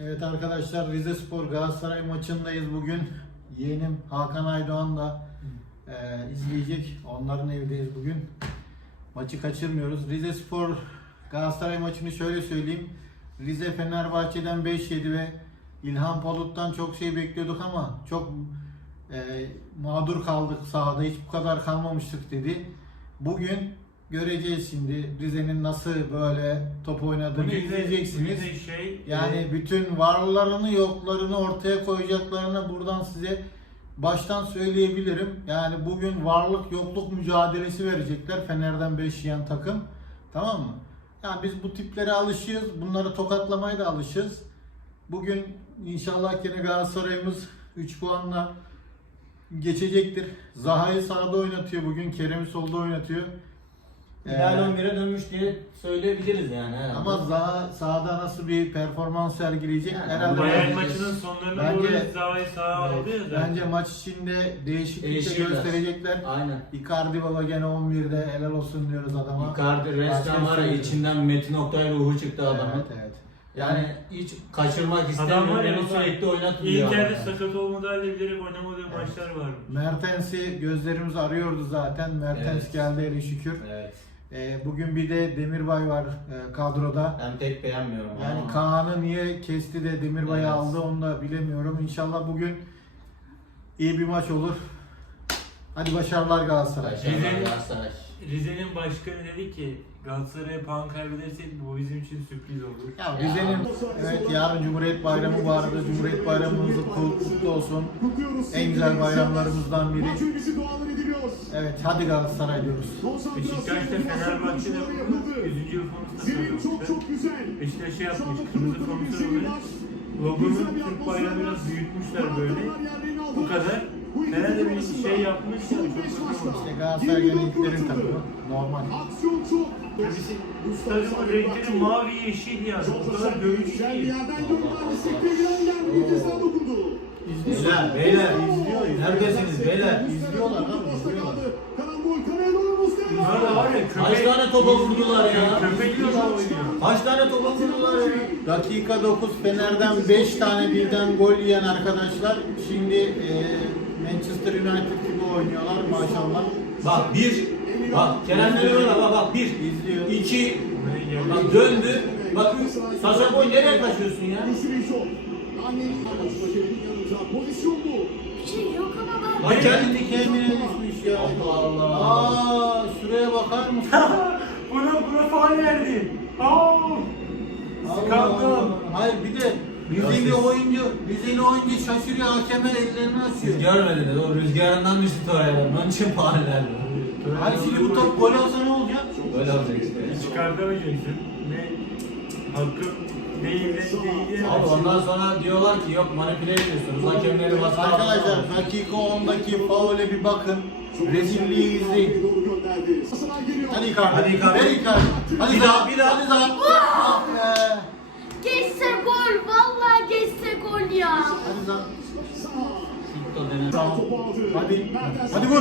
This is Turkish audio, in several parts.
Evet arkadaşlar Rize Spor Galatasaray maçındayız bugün. Yeğenim Hakan Aydoğan da e, izleyecek. Onların evindeyiz bugün. Maçı kaçırmıyoruz. Rize Spor Galatasaray maçını şöyle söyleyeyim. Rize Fenerbahçe'den 5 yedi ve İlhan Palut'tan çok şey bekliyorduk ama çok e, mağdur kaldık sahada. Hiç bu kadar kalmamıştık dedi. Bugün göreceğiz şimdi Rize'nin nasıl böyle top oynadığını izleyeceksiniz. de şey, Yani e, bütün varlarını yoklarını ortaya koyacaklarını buradan size baştan söyleyebilirim. Yani bugün varlık yokluk mücadelesi verecekler Fener'den 5 yiyen takım. Tamam mı? Yani biz bu tiplere alışığız. Bunları tokatlamaya da alışığız. Bugün inşallah gene Galatasaray'ımız 3 puanla geçecektir. Zaha'yı sağda oynatıyor bugün. Kerem'i solda oynatıyor. İdeal Ee, 11'e dönmüş diye söyleyebiliriz yani. herhalde. ama Zaha sahada nasıl bir performans sergileyecek Yani herhalde Bayern bakacağız. maçının sonlarına Bence- doğru Zaha'yı sağa aldı ya zaten. Bence maç içinde değişiklik de gösterecekler. Aynen. Icardi baba gene 11'de helal olsun diyoruz adama. Icardi resmen var ya içinden Metin Oktay ruhu çıktı adamın. Evet evet. Yani hiç kaçırmak Adam istemiyor. var ya Beni baba, sürekli oynatıyor. İlker'de yani. sakat olmadığı halde bilerek oynamadığı maçlar var. Mertens'i gözlerimiz arıyordu zaten. Mertens Evet. geldi eli şükür. Evet. Ee, bugün bir de Demirbay var e, kadroda. Ben pek beğenmiyorum. Yani ama. Kaan'ı niye kesti de Demirbay'ı Evet. aldı onu da bilemiyorum. İnşallah bugün iyi bir maç olur. Hadi başarılar Galatasaray. Başarılar Galatasaray. Rize'nin başkanı dedi ki Galatasaray'a puan kaybedersek bu bizim için sürpriz olur. Ya Rize'nin evet yarın Cumhuriyet Bayramı bu arada Cumhuriyet Bayramımız kut- kutlu olsun. En güzel bayramlarımızdan biri. Maç öncesi dualar ediliyor. Evet hadi Galatasaray diyoruz. Beşiktaş'ta Fenerbahçe'de bunu 100. yıl Zemin çok çok güzel. Beşiktaş şey Şu yapmış, kırmızı zemin olarak logonun Türk var. biraz büyütmüşler böyle. Bu kadar. Takım bir şey yapmış ya, son çok İşte Galatasaray atıldı. takımı. Normal. Aksiyon çok. Takımın renkleri mavi yeşil ya. O kadar dövüş Güzel bir değil. dokundu. Beyler. Neredesiniz beyler? İzliyorlar abi, izliyorlar. Bunlar var ya Kaç köpek. tane topa vurdular ya? Köpek yiyorlar oynuyor. Kaç tane topa vurdular ya? Dakika 9 Fener'den 5 tane birden gol yiyen arkadaşlar şimdi e, Manchester United gibi oynuyorlar maşallah. Bak bir, bak Kerem Demirören bak bak bir, İzliyor. iki, bak döndü, bak üç, Sasha Boy nereye kaçıyorsun ya? Pozisyon bu. Bir şey yok ama ben... Bak kendi kendine düşmüş ya. Allah Allah. Aa şuraya bakar mısın? Buna buna faal verdi. Aa! Allah. Allah. Hayır bir de Rizeli oyuncu, Rizeli oyuncu şaşırıyor hakeme ellerini açıyor. görmediniz o rüzgarından düştü oraya. Onun için fareler. Hayır şimdi bu top gol olsa ne olacak? Böyle olacak işte. Çıkartamayacaksın. Ne hakkım değil de değil de. Abi ondan sonra diyorlar ki yok manipüle ediyorsunuz. Hakemleri baskı Arkadaşlar dakika 10'daki faule bir bakın. Rezilliği izleyin. Hadi Icardi. Hadi Icardi. Ver Icardi. Hadi Bir daha, daha, bir daha. Hadi daha. Geçse gol, vallahi geçse gol ya. Hadi. Topu aldı. Hadi. Hadi vur.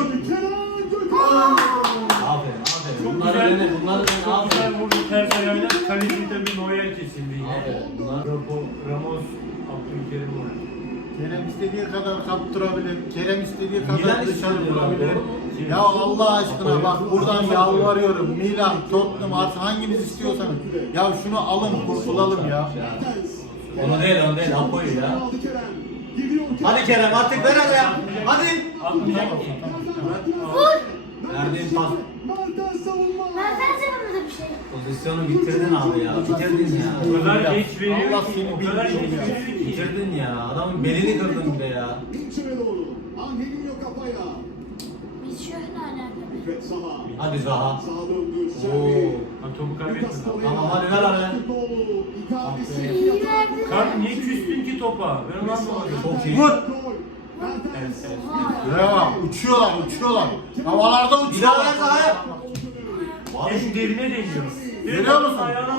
Aferin aferin. Bunları dene, bunları dene. çok Aferin. güzel vurdu ters ayağıyla. Kaleci tabii Neuer kesildi yine. Aferin. Bunlar Rapo, Ramos, Abdülkerim var. Kerem istediği kadar kaptırabilir. Kerem istediği kadar Milan dışarı istediği vurabilir. Ya Allah aşkına bak buradan yalvarıyorum. Milan, Tottenham artık hanginiz istiyorsanız. Ya şunu alın kurtulalım ya. Onu değil onu değil. Apo'yu ya. Hadi Kerem artık ver hadi ya. Hadi. Vur. Verdiğin pas. Mertens yapamadı bir şey. Pozisyonu bitirdin abi ya. Bitirdin ya. O kadar geç veriyor Allah ki, seni o kadar geç ya. veriyor ki. Bitirdin ya. Adamın belini kırdın bile ya. Angelinho kafaya. Biz şöyle alakalı. Hadi Zaha. Sağa döndü. Oo. Şerbi. Ha, topu kaybetmedi. Tamam, hadi ver hadi. Verdi. Kart niye küstün ki topa? Ben onu anlamadım. Çok iyi. Vur. Ya uçuyorlar, uçuyorlar. Havalarda Bir daha uçuyorlar. ver. Hem derine değiyor. Görüyor musun?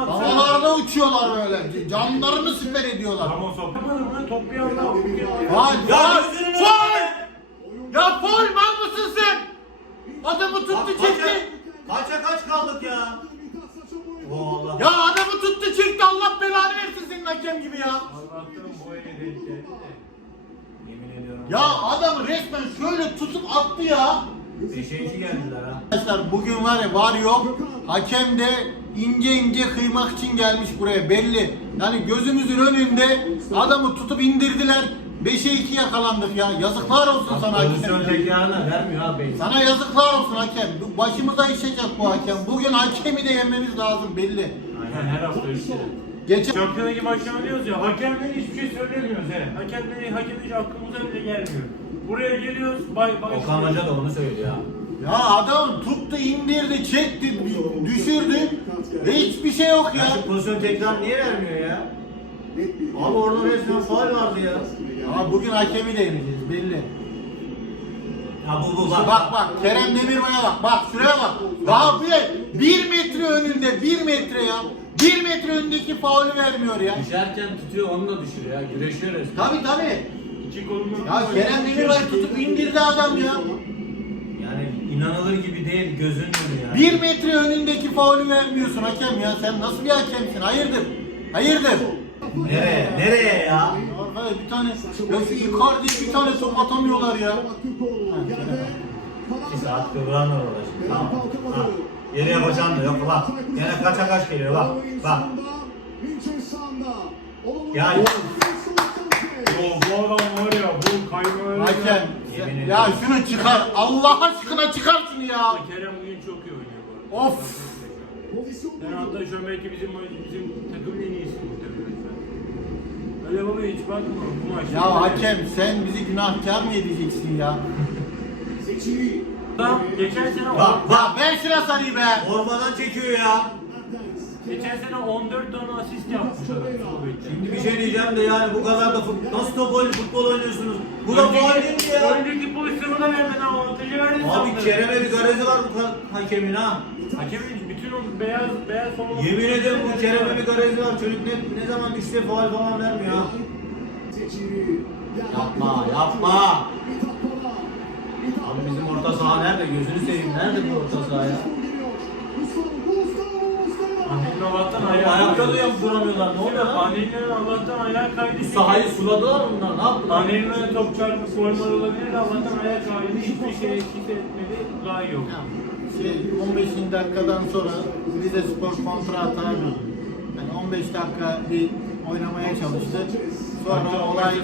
Havalarda uçuyorlar böyle. Canlarını siper ediyorlar. Ramos yapmadı mı? Top bir anda Faul, Ya! Ya faul mal mısın sen? Adamı tuttu Bak, çekti. Kaça, kaça kaç kaldık ya? Allah. Ya adamı tuttu çekti Allah belanı versin senin hakem gibi ya. Allah'tan bu eve denk geldi de. Yemin ediyorum. Ya adamı resmen şöyle tutup attı ya. 5'e 2 geldiler ha. Arkadaşlar bugün var ya var yok hakem de ince ince kıymak için gelmiş buraya belli. Yani gözümüzün önünde adamı tutup indirdiler. 5'e 2 yakalandık ya. Yazıklar olsun sana Pozisyon hakem. tekrarına vermiyor abi. Sana yazıklar olsun hakem. Bu- Başımıza işecek bu hakem. Bugün hakemi de yenmemiz lazım belli. Aynen her hafta öyle şey. Geçen Şampiyona gibi maçlar diyoruz ya, hakemden hiçbir şey söylemiyoruz he. Hakemden, hakem hiç aklımıza bile gelmiyor. Buraya geliyoruz, bay bay. Okan Hoca da onu söylüyor ya. ya adam tuttu indirdi çekti düşürdü ve hiçbir şey yok Ya ya. şu pozisyon tekrar niye vermiyor ya? Abi orada resmen faul vardı ya. Ama bugün hakemi de yeneceğiz belli. Ha bu bu bak. Bak bak Kerem Demirbay'a bak. Bak şuraya bak. Daha bir, bir metre önünde bir metre ya. Bir metre önündeki faulü vermiyor ya. Düşerken tutuyor onu da düşürüyor ya. Güreşiyor resmen. Tabi tabi. İki kolunu... Ya Kerem Demirbay'ı tutup indirdi adam ya. Yani inanılır gibi değil gözünün önü ya. Bir metre önündeki faulü vermiyorsun hakem ya. Sen nasıl bir hakemsin? Hayırdır? Hayırdır? Nereye? Nereye ya? Arkadaş bir tane, ya şu Icardi bir tane top atamıyorlar ya. Bir saat kıvran var orada şimdi. Tamam. Ha. Yere yapacağım da yok bak. Yine kaça kaç geliyor bak. Bak. Ya- bu adam var ya, bu kaymağı... Hakem. Yemin Ya ediyorum. şunu çıkar. Allah aşkına çıkar şunu ya. Kerem bugün çok iyi oynuyor bu arada. Of. Yani hatta şu an belki bizim, bizim takımın en iyisi. Öyle baba hiç bakma bu maç. Ya hakem sen bizi günahkar mı edeceksin ya? Adam geçen sene Bak Ya ver şuna sarıyı be. Ormadan çekiyor ya. geçen sene 14 tane asist yapmış adam. Şimdi bir şey diyeceğim de yani bu kadar da fut- nasıl top oyunu futbol oynuyorsunuz? Bu da faul değil mi ya? Önceki pozisyonu da vermeden avantajı verdi Abi sandım. Kerem'e bir garezi var bu ka- hakemin ha. Hakemin o beyaz beyaz forma. Yemin ederim bu Kerem'e bir garezi var. Çocuk ne, ne zaman düşse faul falan vermiyor ha. Yapma yapma. Abi bizim orta saha nerede? Gözünü seveyim. Nerede bu orta saha ya? Allah'tan ayağı ayakta da yap duramıyorlar. Ne oluyor lan? Allah'tan ayağı kaydı. Sahayı suladılar mı bunlar? Ne yaptılar? Annenin top çarpıp formalı olabilir de Allah'tan ayağı kaydı. Hiçbir şey etkisi etmedi. Daha iyi oldu. Şey 15. dakikadan sonra Rize Spor kontra döndü. Yani 15 dakika bir oynamaya çalıştı. Sonra olay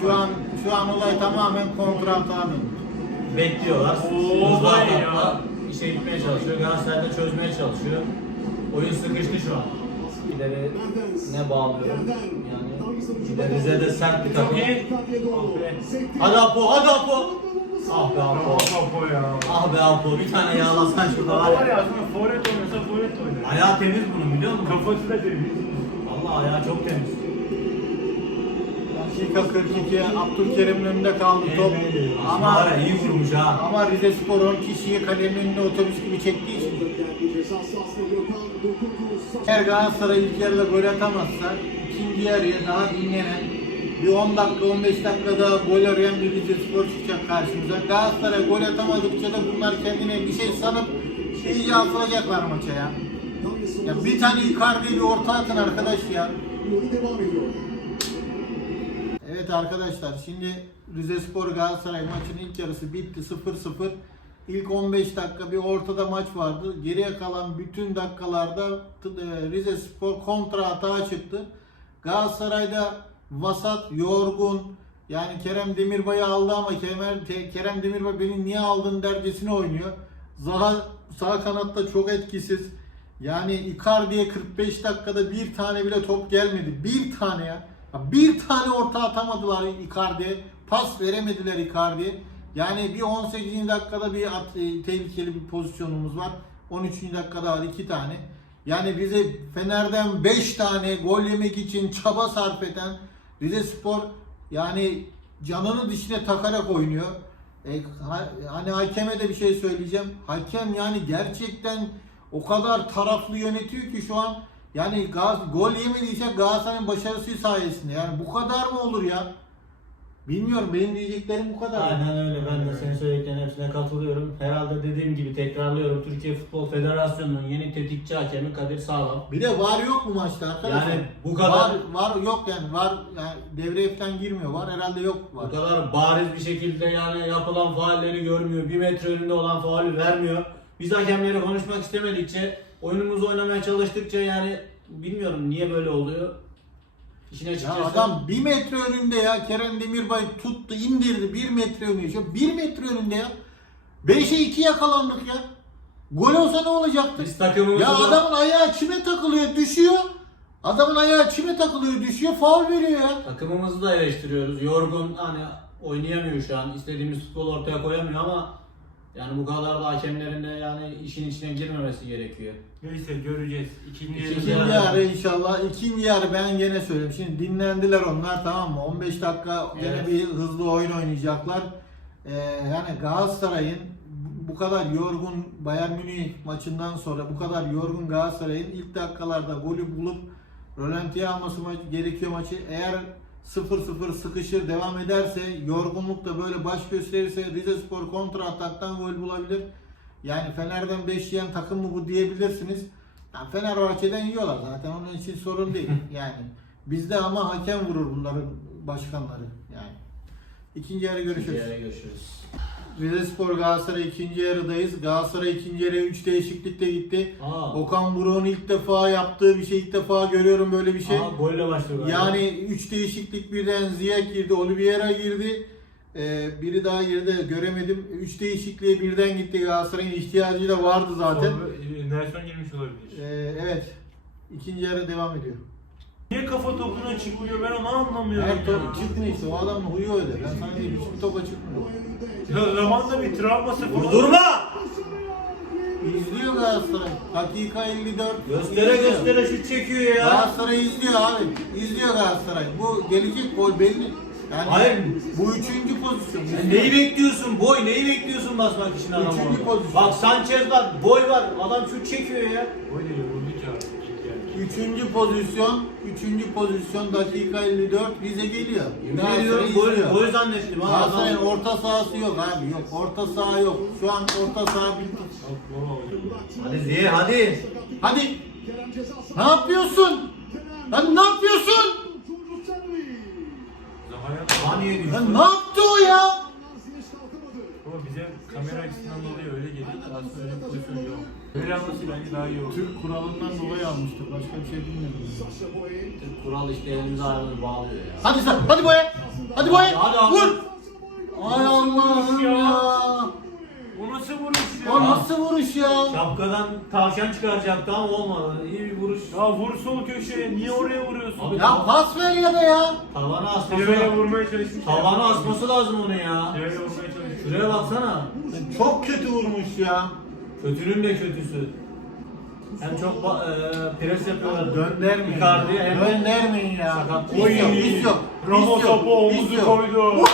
şu an şu an olay tamamen kontra döndü. Bekliyorlar. Oo, Hızlı atakla ya. işe gitmeye çalışıyor. Galatasaray da çözmeye çalışıyor. Oyun sıkıştı şu an. İleri ne bağlıyor? Yani de Rize'de sert bir takım. Hadi Apo, hadi Apo. Ah be Apo. Kapo ya. Ah be Apo, bir tane yağlasan şurada Var var ya ya. aslında forvet oynasa forvet oynar. Ayağı temiz bunun biliyor musun? Kafası da temiz. Vallahi ayağı çok temiz. Dakika 42 Abdülkerim'in önünde kaldı top. Ama Ama ya iyi vurmuş ha. ama Rize Spor 10 kişiyi kalenin önüne otobüs gibi çektiği için eğer Galatasaray ilk yarıda gol atamazsa ikinci yarıya daha dinlenen bir 10 dakika 15 dakika daha gol arayan bir Rize Spor çıkacak karşımıza. Galatasaray gol atamadıkça da bunlar kendine bir şey sanıp iyice atılacaklar maça ya. Ya bir tane Icardi'ye bir orta atın arkadaş ya. Evet arkadaşlar şimdi Rize Spor Galatasaray maçının ilk yarısı bitti 0-0. İlk 15 dakika bir ortada maç vardı. Geriye kalan bütün dakikalarda e, Rize Spor kontra atağa çıktı. Galatasaray'da vasat, yorgun, yani Kerem Demirbay'ı aldı ama Kerem, Kerem Demirbay beni niye aldın dercesine oynuyor. Zaha sağ kanatta çok etkisiz. Yani Icardi'ye 45 dakikada bir tane bile top gelmedi. Bir tane. Ya Bir tane orta atamadılar Icardi'ye. Pas veremediler Icardi'ye. Yani bir 18. dakikada bir at- e, tehlikeli bir pozisyonumuz var. 13. dakikada var 2 tane. Yani bize Fener'den 5 tane gol yemek için çaba sarf eden Rize Spor yani canını dişine takarak oynuyor. E, ha- hani hakeme de bir şey söyleyeceğim. Hakem yani gerçekten o kadar taraflı yönetiyor ki şu an yani Gal- gol yemediyse Galatasaray'ın başarısı sayesinde. Yani bu kadar mı olur ya? Bilmiyorum benim diyeceklerim bu kadar. Aynen öyle. Ben de senin söylediklerinin hepsine katılıyorum. Herhalde dediğim gibi tekrarlıyorum. Türkiye Futbol Federasyonu'nun yeni tetikçi hakemi Kadir Sağlam. Bir de var yok mu maçta arkadaşlar? Yani bu kadar- var, var yok yani var yani devreye falan girmiyor var herhalde yok var. Bu kadar bariz bir şekilde yani yapılan faalleri görmüyor. Bir metre önünde olan faali vermiyor. Biz hakemleri konuşmak istemedikçe, oyunumuzu oynamaya çalıştıkça yani bilmiyorum niye böyle oluyor. İşin Ya açıkçası. adam bir metre önünde ya Kerem Demirbay tuttu indirdi bir metre önünde. Bir metre önünde ya. 5'e 2 yakalandık ya. Gol olsa ne olacaktı? Biz takımımızı Ya da- adamın ayağı çime takılıyor düşüyor. Adamın ayağı çime takılıyor düşüyor faul veriyor ya. Takımımızı da eleştiriyoruz. Yorgun hani oynayamıyor şu an. İstediğimiz futbol ortaya koyamıyor ama yani bu kadar da hakemlerin de yani işin içine girmemesi gerekiyor. Neyse göreceğiz. İkinci, İkinci yarı. yarı inşallah. İkinci yarı ben gene söyleyeyim. Şimdi dinlendiler onlar tamam mı? 15 dakika gene Evet. bir hızlı oyun oynayacaklar. Ee, yani Galatasaray'ın bu- kadar yorgun Bayern Münih maçından sonra bu kadar yorgun Galatasaray'ın ilk dakikalarda golü bulup rölantiye alması ma- gerekiyor maçı. Eğer 0-0 sıkışır devam ederse yorgunluk da böyle baş gösterirse Rize Spor kontra ataktan gol bulabilir. Yani Fener'den 5 yiyen takım mı bu diyebilirsiniz. Yani Fenerbahçe'den yiyorlar zaten onun için sorun değil. Yani bizde ama hakem vurur bunların başkanları yani. İkinci yarı İkinci görüşürüz. yarı görüşürüz. Rize Spor Galatasaray ikinci yarıdayız. Galatasaray ikinci yarıya 3 değişiklikte gitti. Aa, Okan Buruk'un ilk defa yaptığı bir şey ilk defa görüyorum böyle bir şey. Aa, golle başlıyor galiba. Yani 3 değişiklik birden Ziya girdi, Oliveira girdi. Ee, biri daha girdi göremedim. 3 değişikliğe birden gitti Galatasaray'ın ihtiyacı da vardı zaten. Sonra, e, Nelson girmiş olabilir. Ee, evet. İkinci yarı devam ediyor. Niye kafa topuna çıkmıyor ben onu anlamıyorum Her ya. top çıkmıyor işte o adamın huyu öyle. Ben sana diyeyim hiçbir topa çıkmıyor. Ya Zamanla bir travması falan. Durma! İzliyor Galatasaray. Dakika 54. Göstere İzliyor. göstere şut çekiyor ya. Galatasaray izliyor abi. İzliyor Galatasaray. Bu gelecek gol belli. Yani Hayır. bu üçüncü pozisyon. Sen neyi bekliyorsun? Boy neyi bekliyorsun basmak için adamı? Üçüncü orada? pozisyon. Bak Sanchez var, boy var. Adam şut çekiyor ya. Öyle vurdu ki abi. Üçüncü pozisyon, üçüncü pozisyon dakika 54 bize geliyor. Yemin ediyorum boy, boy zannettim ha. Galatasaray'ın orta sahası yok abi yok. Orta saha yok. Şu an orta saha bitti. Hadi Ziye hadi. Hadi ne yapıyorsun? Lan ne yapıyorsun? Saniye düştü. Lan ne yaptı o ya? Ama bize kamera açısından dolayı öyle geliyor. Aslında öyle bir pozisyon yok. Böyle alması bence daha iyi olur. Türk kuralından dolayı almıştık. Başka bir şey bilmiyorum. Boey. Kural işte elimizi ayağımızı bağlıyor ya. Hadi sen, hadi boya. Hadi boya. Hadi abi. Vur. Ay Allah'ım ya. Bu nasıl vuruş O ya? nasıl vuruş ya? Şapkadan tavşan çıkaracaktı ama olmadı. İyi bir vuruş. Ya vur sol köşeye. Niye oraya vuruyorsun? Abi, Ya pas ver ya da ya. Tavana asması Silve'ye lazım. vurmaya çalışmış. Tavana asması lazım onu ya. Silve'ye vurmaya çalışmış. Şuraya baksana. Çok kötü vurmuş ya. Kötünün de kötüsü. Hem çok ba- e, pres yapıyorlar. Göndermeyin. Icardi'ye hem de Göndermeyin ya. Sakat. Hiç yok, hiç yok. Ramo yok, topu omuzu yok. koydu.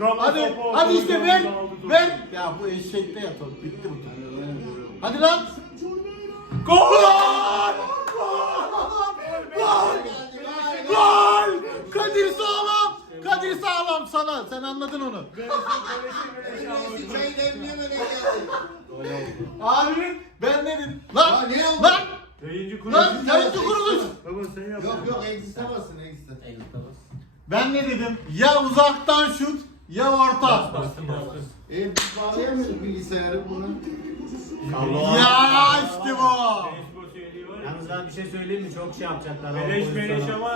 Ramo Hadi, topu hadi koydu, işte ver, omuzu aldı ver. Ya bu eşekte ya top, bitti bu top. Hadi lan. Gol! Gol! Gol! Kadir Sağlam! Sana, sen anladın onu. Abi ben dedim. Lan! Ya ne oldu? Lan! Yayıncı kuruluş. Lan! Yayıncı kuruluş! Baba sen yap. Yok yok eksiste basın eksiste. Ben ne dedim? Ya uzaktan şut, ya orta. Bastım bastım. E biz bağlayamıyoruz bilgisayarı bunu. Ya işte bu. Ya. Yalnız ben bir şey söyleyeyim mi? Çok şey yapacaklar. Beleş beleş ama.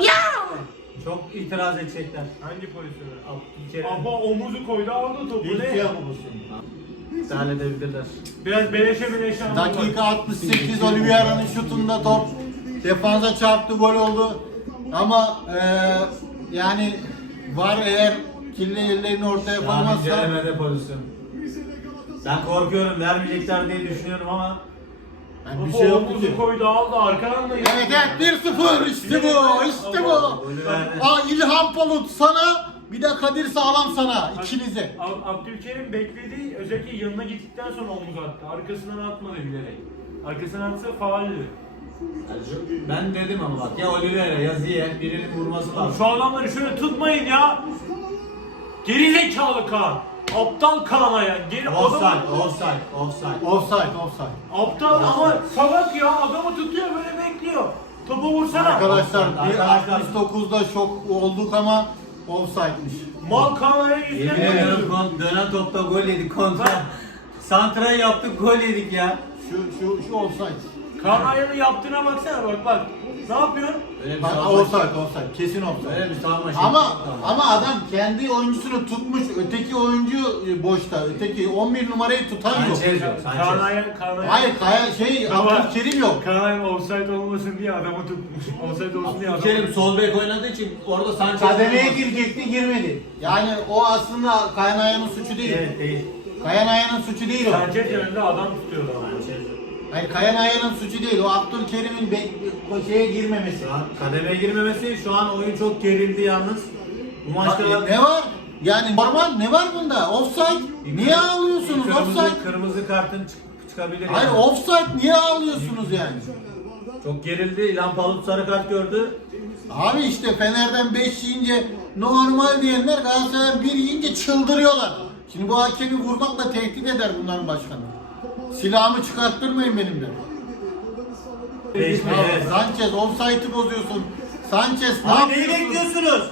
Çok itiraz edecekler. Hangi pozisyona? Abdülkerim. Ama omuzu koydu aldı topu İlk ne? ya bu İptal edebilirler. Biraz beleşe beleşe ama. Dakika 68 Oliveira'nın şutunda top defansa çarptı gol oldu. Ama eee yani var eğer kirli ellerini ortaya Yani koymazsa incelemede pozisyon. Ben korkuyorum vermeyecekler diye düşünüyorum ama yani bir şey yok ki. koydu aldı arkadan da. Evet evet 1-0 işte bu işte bu. Aa İlhan Palut sana bir de Kadir Sağlam sana ikinize. Ab- Abdülkerim bekledi. Özellikle yanına gittikten sonra omuz attı. Arkasından atmadı bilerek. Arkasından atsa şu- ben dedim ama bak ya Oliveira ya Ziye birinin vurması lazım. Şu adamları şöyle tutmayın ya. Geri zekalı Kaan. Aptal Kaan ya. Geri Offside, adamı... offside, offside. Offside, offside. Aptal ama salak ya. Adamı tutuyor böyle bekliyor. Topu vursana. Arkadaşlar Arkadaşlar. 1.69'da şok olduk ama offside'miş. Mal Kaan'a Yemin yüzüne ediyorum koyuyor. kon- dönen topta gol yedik kontra. Santra'yı yaptık gol yedik ya. Şu şu şu offside. Kaan Ayhan'ın yaptığına baksana bak bak. Ne yapıyorsun? Öyle bir Bak, savunma. offside, offside. Kesin offside. Öyle bir savunma Ama ama adam kendi oyuncusunu tutmuş, öteki oyuncu e, boşta, öteki 11 numarayı tutan yok. Sanchez yok, Sanchez. Hayır, kaya, şey Ama- Abdülkerim yok. Kaan Ayhan offside olmasın diye adamı tutmuş. Offside olsun diye adamı Kerim sol bek oynadığı için orada Sanchez. Kademeye girecekti, girmedi. Yani o aslında Kayan Ayhan'ın suçu değil. Evet değil. Kayan Ayhan'ın suçu değil o. Sanchez önünde adam tutuyor ama. Sanchez yok. Hayır, Kayan Ayhan'ın suçu değil. O Abdülkerim'in be- o şeye girmemesi. Şu an kademeye girmemesi şu an oyun çok gerildi yalnız. Bu maçta Bak, ne var? Yani normal ne var bunda? Offside. Niye ağlıyorsunuz? Kırmızı, Offside. kırmızı kartın çık- çıkabilir. Hayır yani. offside niye ağlıyorsunuz yani? Çok gerildi. İlhan Palut sarı kart gördü. Abi işte Fener'den 5 yiyince normal diyenler Galatasaray'dan 1 yiyince çıldırıyorlar. Şimdi bu hakemi vurmakla tehdit eder bunların başkanı. Silahımı çıkarttırmayın benim de. Beş mi? Evet. Sanchez offside'ı bozuyorsun. Sanchez ne Abi neyi yapıyorsun? bekliyorsunuz?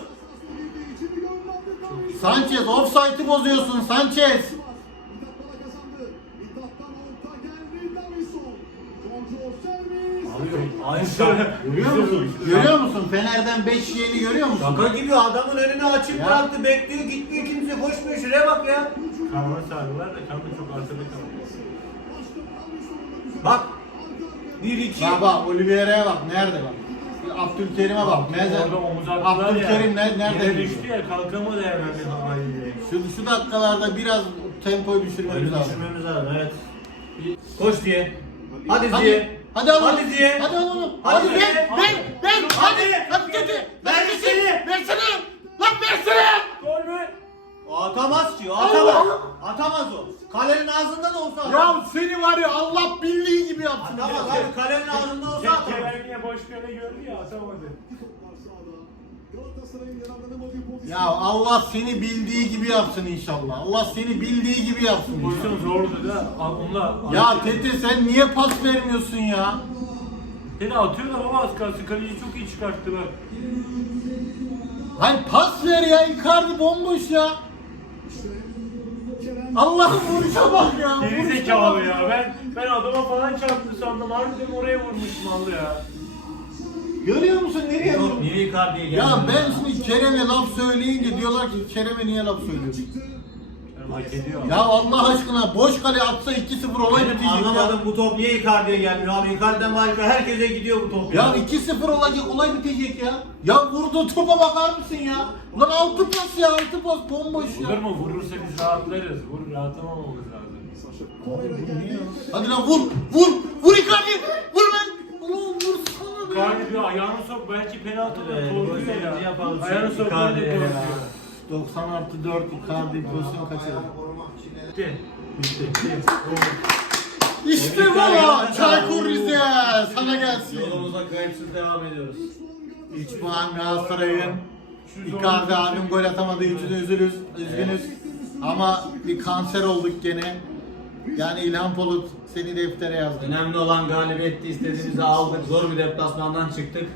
Sanchez offside'ı bozuyorsun Sanchez. Ay Görüyor musun? Görüyor musun? Fener'den 5 yiyeni görüyor musun? Şaka gibi adamın önünü açık Ya. bıraktı. Bekliyor gitmiyor kimse koşmuyor. Şuraya bak ya. Kaan'a sardılar da Kaan da çok arkada kalıyor. Bak. 1-2. Ya bak Oliveira'ya bak nerede bak. Abdülkerim'e bak. Nerede? Orada omuz attılar Abdülkerim ya. ne, nerede? Yere düştü ya kalkamadı hemen bir haliyle. Şu, şu dakikalarda biraz tempoyu düşürmemiz lazım. düşürmemiz lazım evet. Koş diye. Hadi, Hadi, diye. hadi alalım. Hadi diye. Hadi alalım. Hadi Hadi, diye. ver, ver, ver. Hadi, Hadi. hadi dedi. Ver seni. Versene. Lan versene. Gol mü? Atamaz ki. Atamaz. Atamaz o. Kalenin ağzında da olsa Ya atamaz. seni var ya Allah bildiği gibi yapsın. Atamaz abi. Kalenin ağzında olsa atamaz. Kerem yine boş kale gördü ya atamadı. Ya Allah seni bildiği gibi yapsın inşallah. Allah seni bildiği gibi yapsın inşallah. Pozisyon zordu da onunla. Ya Tete sen niye pas vermiyorsun ya? Dedi atıyor da baba az kalsın kaleci çok iyi çıkarttı bak. Hayır pas ver ya Icardi bomboş ya. Allah'ım vuruşa bak ya. Geri vuruşa zekalı bak ya. Ben ben adama falan çarptı sandım. Harbiden oraya vurmuş mallı ya. Görüyor musun nereye vurmuş? Niye Icardi'ye geldi? Ya ben şimdi Kerem'e laf söyleyince diyorlar ki Kerem'e niye laf söylüyorsun? Hak ediyor. Ya Allah aşkına boş kale atsa 2-0 olay Benim bitecek anlamadım ya. bu top niye Icardi'ye gelmiyor abi? Icardi'den başka herkese gidiyor bu top ya. Ya 2-0 olacak olay bitecek ya. Ya vurduğu topa bakar mısın ya? Ulan 6 pas ya 6 pas bomboş Vurur ya. mu? Vurursa biz rahatlarız. Vur rahatlamamamız lazım. Hadi lan vur vur vur Icardi vur lan. Ulan vursana be. Icardi bir ayağını sok belki penaltı da korkuyor ya. yapalım. Ayağını sok korkuyor. 90 artı 4 Icardi pozisyon kaçırdı. Bitti. Bitti. İşte bu. Çaykur Rize sana gelsin. Yolumuza kayıpsız devam ediyoruz. 3 puan Galatasaray'ın. Icardi abim gol atamadığı için üzülüz, üzgünüz. Ama bir kanser olduk gene. Yani İlhan Polut seni deftere yazdı. Önemli olan galibiyetti istediğimizi aldık. Zor bir deplasmandan çıktık.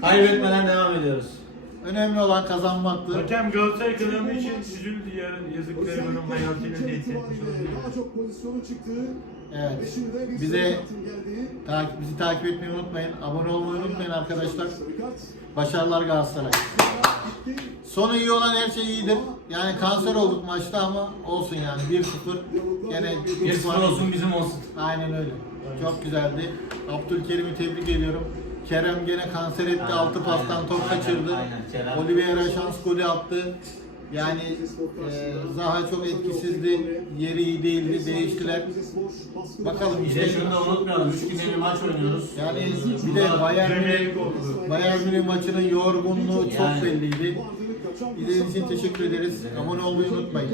Kaybetmeden devam ediyoruz. Önemli olan kazanmaktı. Hakem Galatasaray kazandığı için üzüldü yarın yazık Kariman'ın hayatıyla tehdit etmiş olabilir. Daha çok pozisyonu çıktı. Evet. Şimdi de bir Bize takip, bizi takip etmeyi unutmayın. Abone olmayı unutmayın arkadaşlar. Başarılar Galatasaray. Sonu iyi olan her şey iyidir. Yani kanser olduk maçta ama olsun yani 1-0 gene Bir sıfır olsun bizim olsun. Aynen öyle. Çok güzeldi. Abdülkerim'i tebrik ediyorum. Kerem gene kanser etti. Aynen, 6 pastan aynen, top kaçırdı. Oliveira şans golü attı. Yani e, Zaha çok etkisizdi. Yeri iyi değildi. Değiştiler. Bakalım Bir de işte. şunu da unutmayalım. 3 günde bir maç oynuyoruz. Yani bir de Bayern Münih. Bayern Münih maçının yorgunluğu çok Yani. belliydi. İzlediğiniz için teşekkür ederiz. Abone olmayı unutmayın.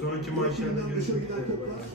Sonraki maçlarda görüşmek üzere.